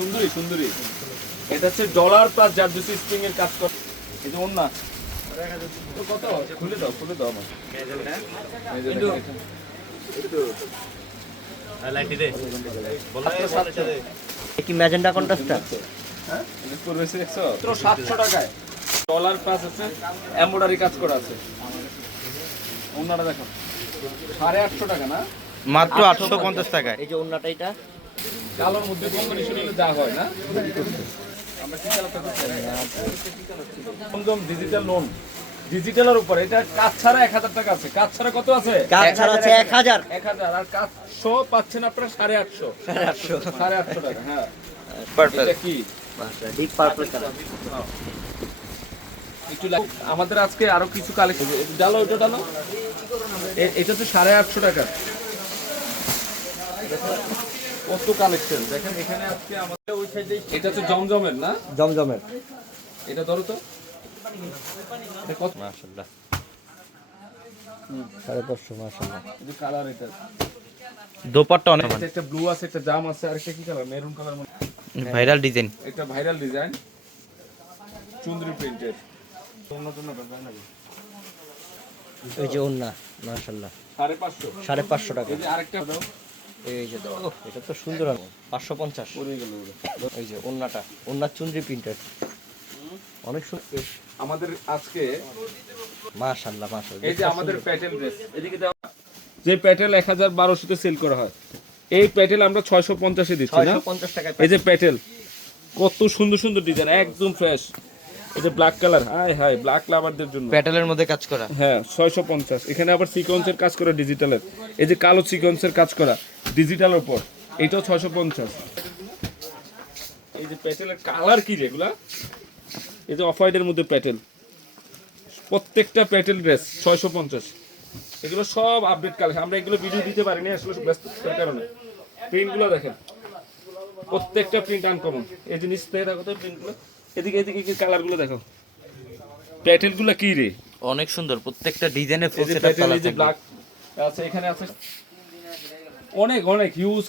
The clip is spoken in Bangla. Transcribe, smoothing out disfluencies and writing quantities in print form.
সুন্দরী সুন্দরী। এটা হচ্ছে ডলার প্লাস জারদোসি স্প্রিং এর কাজ করে। এই যে ওন্না তো কত? খুলে দাও আমার। কিন্তু লাইট দে কি ম্যাজেন্ডা কন্ট্রাস্টটা? হ্যাঁ এটা পড়বে 100 মাত্র 700 টাকায়। ডলার প্লাস আছে এমব্রয়ডারি কাজ করা আছে। ওন্নাটা দেখো 850 টাকা না? মাত্র 850 টাকায়। এই যে ওন্নাটা এটা কালোর মধ্যে কম্বিনেশন হলে যা হয় না? আমরা কি কালারটা করতে একদম ডিজিটাল লোন ডিজিটালের উপর। এটা কাজ ছাড়া 1000 টাকা আছে। কাজ ছাড়া কত আছে? কাজ ছাড়া আছে 1000 1000 আর কাজ শো পাচ্ছেন আপনারা 850 850 টাকা। হ্যাঁ এটা কি ডিপ পার্পল কালার। একটু আমাদের আজকে আরো কিছু কালেকশন ডালো। ওটা ডালো এটা তো 850 টাকা। কত কালেকশন দেখেন এখানে আজকে আমাদের ওই সাইডে। এটা তো জমজমের না? জমজমের। এটা ধরো তো এটা কত? মাশাআল্লাহ 550 মাশাআল্লাহ। এই কালার এটা দোপাট্টা অনেক একটা ব্লু আছে, একটা জাম আছে, আর একটা কি কালার? মেরুন কালার মনে। Viral design. এটা ভাইরাল ডিজাইন চুনরি প্রিন্টের। অন্য এই যে ওন্না মাশাআল্লাহ 550 550 টাকা। এই যে আরেকটা দাও। এই যে দাও, এটা তো সুন্দর। 550 পড়ে গেল ওটা। এই যে ওন্নাটা, ওন্না চুনরি প্রিন্টেড অনেক সুন্দর। আমাদের আজকে মাশাআল্লাহ মাশাআল্লাহ। এই যে আমাদের প্যাটেল ড্রেস এদিকে দাও। যে প্যাটেল 1000-1200 তে সেল করা হয়, এই প্যাটেল আমরা 650 এ দিচ্ছি না? 650 টাকায়। এই যে প্যাটেল কত সুন্দর সুন্দর ডিজাইন, একদম ফ্রেশ। এই যে black colour, hi hi black লাভারদের জন্য। প্যাটেলের মধ্যে কাজ করা। হ্যাঁ 650। এখানে আবার সিকোয়েন্সের কাজ করা ডিজিটালের। এই যে কালো সিকোয়েন্সের কাজ করা ডিজিটালের উপর, এটাও 650। এই যে প্যাটেলের কালার কি যেগুলা, এই যে অফ হোয়াইটের মধ্যে প্যাটেল, প্রত্যেকটা প্যাটেল ড্রেস 650। এগুলো সব আপডেট কালেকশন। আমরা এগুলো ভিডিও দিতে পারিনি আসলে ব্যস্ততার কারণে। প্রিন্টগুলো দেখেন, প্রত্যেকটা প্রিন্ট আনকমন। এই যে নিচ থেকে দেখো তো প্রিন্টগুলো, এদিকে এদিকে কি কালারগুলো দেখো। প্যাটেলগুলো কি রে, অনেক সুন্দর প্রত্যেকটা ডিজাইনের ফুল এই যে সেটআপ প্যাটেল, কালার এই যে ব্ল্যাক আছে, এখানে আছে অনেক অনেক হিউজ